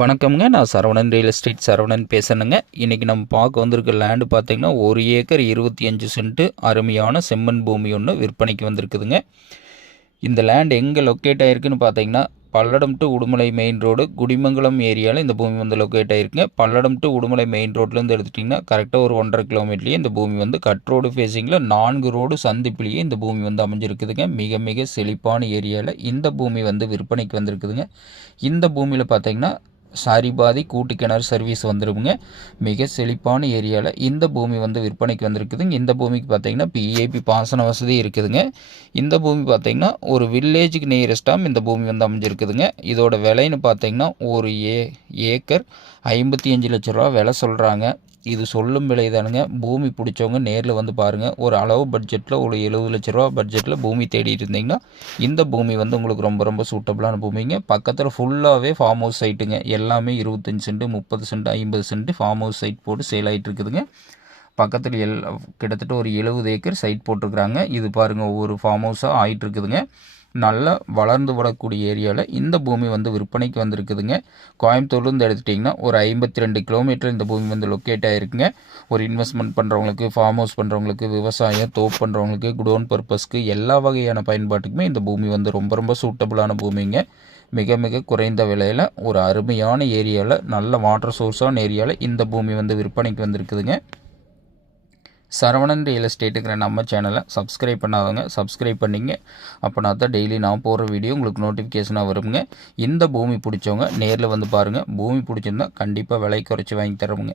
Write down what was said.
வணக்கம்ங்க. நான் Saravanan real estate Saravanan பேசுகிறேங்க. இன்றைக்கி நம்ம பார்க்க வந்திருக்க லேண்டு பார்த்திங்கன்னா 1 ஏக்கர் 25 சென்ட்டு அருமையான செம்மண் பூமி ஒன்று விற்பனைக்கு வந்திருக்குதுங்க. இந்த லேண்ட் எங்கே லொக்கேட் ஆகிருக்குன்னு பார்த்தீங்கன்னா Palladam to Udumalai main road Kudimangalam ஏரியாவில் இந்த பூமி வந்து லொக்கேட் ஆகிருக்குங்க. பல்லடம் டு உடுமலை மெயின் ரோட்லேருந்து எடுத்துட்டிங்கன்னா கரெக்டாக ஒரு 1.5 கிலோமீட்டர்லேயே இந்த பூமி வந்து கட் ரோடு ஃபேஸிங்கில் 4 ரோடு சந்திப்புலேயே இந்த பூமி வந்து அமைஞ்சிருக்குதுங்க. மிக மிக செழிப்பான ஏரியாவில் இந்த பூமி வந்து விற்பனைக்கு வந்திருக்குதுங்க. இந்த பூமியில் பார்த்திங்கன்னா சாரிபாதி கூட்டு கிணறு சர்வீஸ் வந்துடுங்க. மிக செழிப்பான ஏரியாவில் இந்த பூமி வந்து விற்பனைக்கு வந்திருக்குதுங்க. இந்த பூமிக்கு பார்த்தீங்கன்னா பிஏபி பாசன வசதி இருக்குதுங்க. இந்த பூமி பார்த்தீங்கன்னா ஒரு வில்லேஜுக்கு நியரஸ்டாக இந்த பூமி வந்து அமைஞ்சிருக்குதுங்க. இதோட விலைன்னு பார்த்தீங்கன்னா ஒரு ஏக்கர் 55 லட்ச ரூபா விலை சொல்கிறாங்க. இது சொல்லும் விலை தானுங்க. பூமி பிடிச்சவங்க நேரில் வந்து பாருங்கள். ஒரு அளவு பட்ஜெட்டில் ஒரு 70 லட்ச ரூபா பட்ஜெட்டில் பூமி தேடிட்டு இருந்தீங்கன்னா இந்த பூமி வந்து உங்களுக்கு ரொம்ப ரொம்ப சூட்டபுளான பூமிங்க. பக்கத்தில் ஃபுல்லாகவே ஃபார்ம் ஹவுஸ் சைட்டுங்க. எல்லாமே 25 cent 30 cent 50 cent farm house site போட்டு சேல் ஆகிட்டு இருக்குதுங்க. பக்கத்தில் கிட்டத்தட்ட ஒரு 70 ஏக்கர் சைட் போட்டிருக்கிறாங்க. இது பாருங்கள் ஒவ்வொரு ஃபார்ம் ஹவுஸாக ஆகிட்டு இருக்குதுங்க. நல்லா வளர்ந்து வரக்கூடிய ஏரியாவில் இந்த பூமி வந்து விற்பனைக்கு வந்திருக்குதுங்க. கோயம்புத்தூர்லேருந்து எடுத்துட்டிங்கன்னா ஒரு 52 கிலோமீட்டர் இந்த பூமி வந்து லொக்கேட் ஆகிருக்குங்க. ஒரு இன்வெஸ்ட்மெண்ட் பண்ணுறவங்களுக்கு, ஃபார்ம் ஹவுஸ் பண்ணுறவங்களுக்கு, விவசாயம் தோப்பு பண்ணுறவங்களுக்கு, குடோன் பர்பஸ்க்கு எல்லா வகையான பயன்பாட்டுக்குமே இந்த பூமி வந்து ரொம்ப ரொம்ப சூட்டபுளான பூமிங்க. மிக மிக குறைந்த விலையில் ஒரு அருமையான ஏரியாவில் நல்ல வாட்டர் சோர்ஸான ஏரியாவில் இந்த பூமி வந்து விற்பனைக்கு வந்திருக்குதுங்க. சரவணன் ரியல் எஸ்டேட்டுங்கிற நம்ம சேனலை சப்ஸ்கிரைப் பண்ணாதவங்க சப்ஸ்கிரைப் பண்ணிங்க. அப்போனா தான் டெய்லி நான் போடுற வீடியோ உங்களுக்கு நோட்டிஃபிகேஷனாக வருங்க. இந்த பூமி பிடிச்சவங்க நேரில் வந்து பாருங்கள். பூமி பிடிச்சிருந்தா கண்டிப்பாக விலை குறைச்சி வாங்கி தருவோங்க.